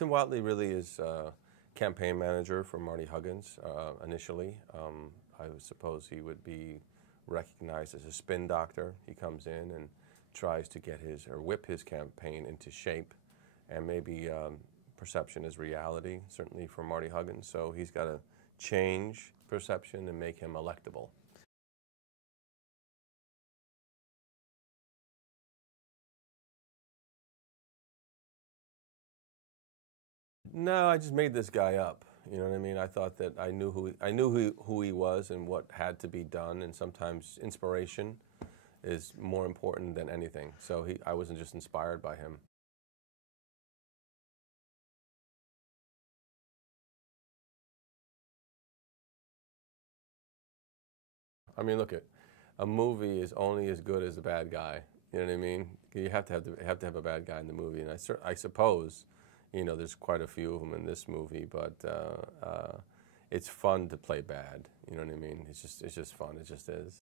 Tim Whatley really is campaign manager for Marty Huggins initially. I suppose he would be recognized as a spin doctor. He comes in and tries to get his, or whip his campaign into shape, and maybe perception is reality, certainly for Marty Huggins. So he's got to change perception and make him electable. No, I just made this guy up. You know what I mean? I thought that I knew who he was and what had to be done, and sometimes inspiration is more important than anything. So I wasn't just inspired by him. I mean, look, a movie is only as good as the bad guy. You know what I mean? You have to have a bad guy in the movie, and I suppose, you know, there's quite a few of them in this movie, but it's fun to play bad. You know what I mean? It's just fun. It just is.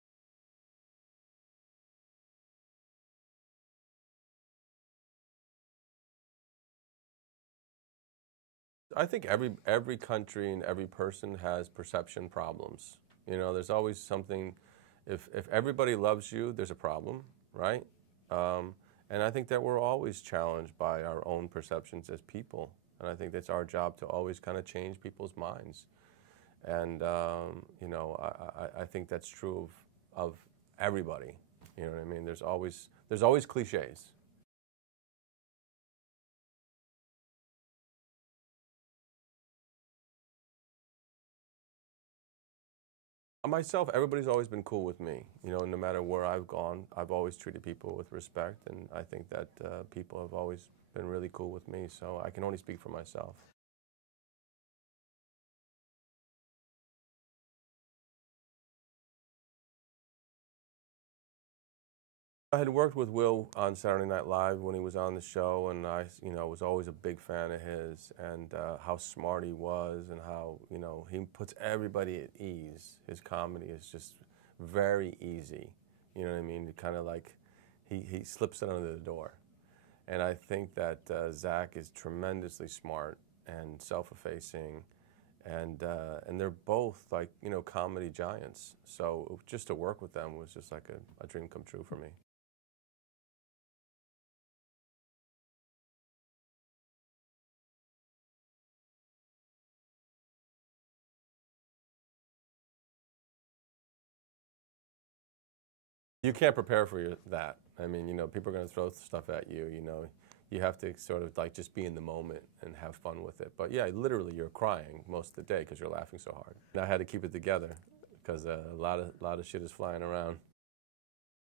I think every country and every person has perception problems. You know, there's always something. If everybody loves you, there's a problem, right? And I think that we're always challenged by our own perceptions as people. And I think that's our job to always kind of change people's minds. And, you know, I think that's true of everybody. You know what I mean? There's always cliches. Myself, everybody's always been cool with me. You know, no matter where I've gone, I've always treated people with respect, and I think that people have always been really cool with me, so I can only speak for myself. I had worked with Will on Saturday Night Live when he was on the show, and I, you know, was always a big fan of his, and how smart he was, and how, you know, he puts everybody at ease. His comedy is just very easy. You know what I mean? Kind of like he slips it under the door. And I think that Zach is tremendously smart and self-effacing, and they're both, like, you know, comedy giants. So just to work with them was just like a dream come true for me. You can't prepare for that. I mean, you know, people are going to throw stuff at you, you know. You have to sort of like just be in the moment and have fun with it. But yeah, literally you're crying most of the day because you're laughing so hard. And I had to keep it together because a lot of shit is flying around.